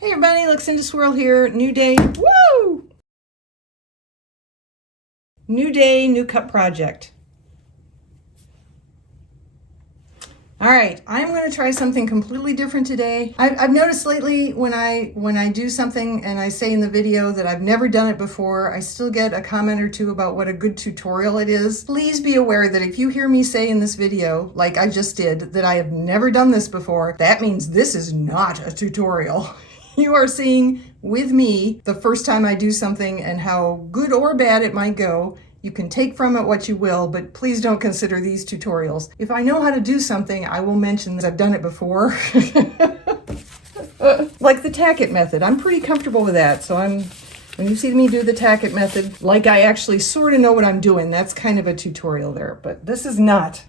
Hey everybody, Luxinda Swirl here. New day. Woo! New day, new cup project. All right, I'm going to try something completely different today. I've noticed lately when I do something and I say in the video that I've never done it before, I still get a comment or two about what a good tutorial it is. Please be aware that if you hear me say in this video, like I just did, that I have never done this before, that means this is not a tutorial. You are seeing with me the first time I do something and how good or bad it might go. You can take from it what you will, but please don't consider these tutorials. If I know how to do something, I will mention that I've done it before. Like the tack it method. I'm pretty comfortable with that. So when you see me do the tack it method, like I actually sort of know what I'm doing, that's kind of a tutorial there. But this is not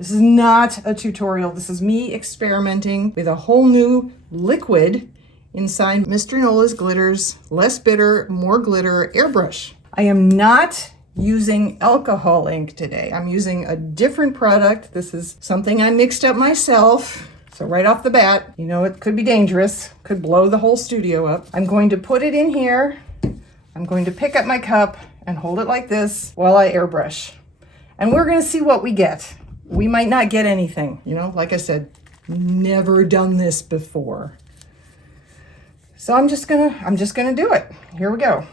a tutorial. This is me experimenting with a whole new liquid inside Mr. Nola's Glitters Less Bitter, More Glitter Airbrush. I am not using alcohol ink today. I'm using a different product. This is something I mixed up myself. So right off the bat, you know, it could be dangerous, could blow the whole studio up. I'm going to put it in here. I'm going to pick up my cup and hold it like this while I airbrush. And we're going to see what we get. We might not get anything, you know, like I said, never done this before. So I'm just gonna do it. Here we go.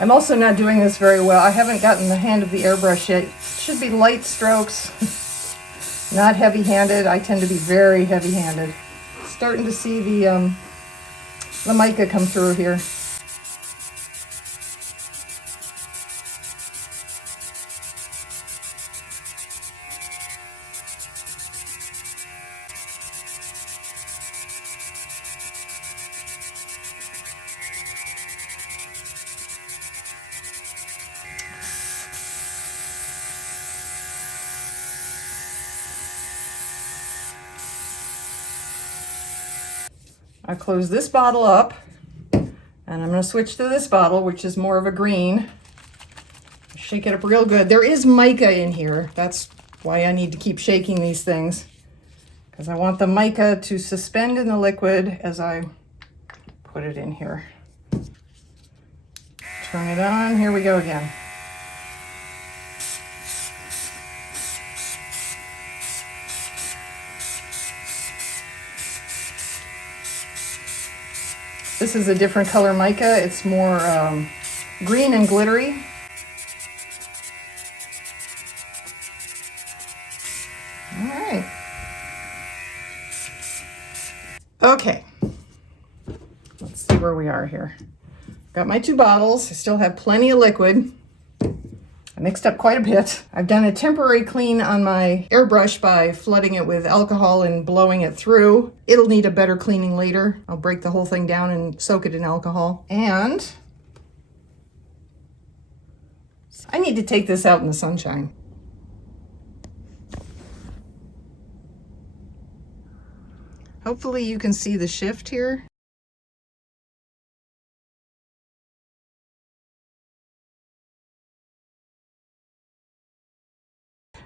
I'm also not doing this very well. I haven't gotten the hand of the airbrush yet. It should be light strokes, not heavy-handed. I tend to be very heavy-handed. Starting to see the mica come through here. I close this bottle up and I'm going to switch to this bottle, which is more of a green. Shake it up real good. There is mica in here. That's why I need to keep shaking these things, because I want the mica to suspend in the liquid as I put it in here. Turn it on. Here we go again. This is a different color mica. It's more green and glittery. All right. Okay. Let's see where we are here. Got my two bottles. I still have plenty of liquid. I mixed up quite a bit. I've done a temporary clean on my airbrush by flooding it with alcohol and blowing it through. It'll need a better cleaning later. I'll break the whole thing down and soak it in alcohol. And I need to take this out in the sunshine. Hopefully you can see the shift here.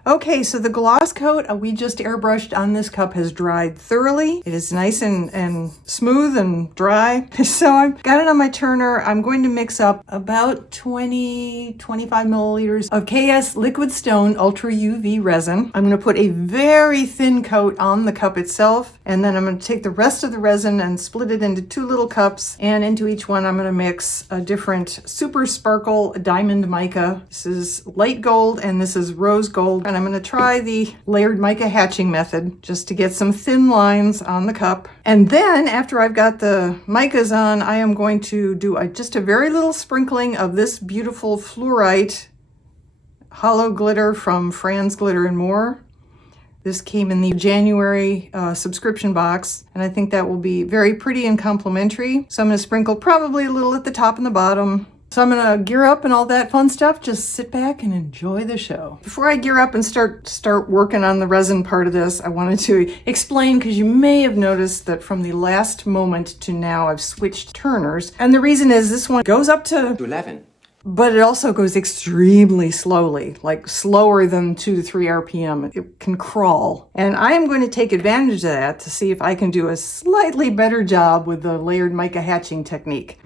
Okay, so the gloss coat we just airbrushed on this cup has dried thoroughly. It is nice and smooth and dry. So I've got it on my turner. I'm going to mix up about 25 milliliters of KS Liquid Stone Ultra UV resin. I'm going to put a very thin coat on the cup itself, and then I'm going to take the rest of the resin and split it into two little cups, and into each one I'm going to mix a different Super Sparkle Diamond Mica. This is light gold and this is rose gold. And I'm going to try the layered mica hatching method just to get some thin lines on the cup. And then after I've got the micas on, I am going to do just a very little sprinkling of this beautiful Fluorite hollow glitter from Frans Glitter More. This came in the January subscription box, and I think that will be very pretty and complimentary. So I'm going to sprinkle probably a little at the top and the bottom. So I'm going to gear up and all that fun stuff. Just sit back and enjoy the show. Before I gear up and start working on the resin part of this, I wanted to explain, because you may have noticed that from the last moment to now I've switched turners. And the reason is this one goes up to 11. But it also goes extremely slowly, like slower than 2 to 3 RPM. It can crawl. And I am going to take advantage of that to see if I can do a slightly better job with the layered mica hatching technique.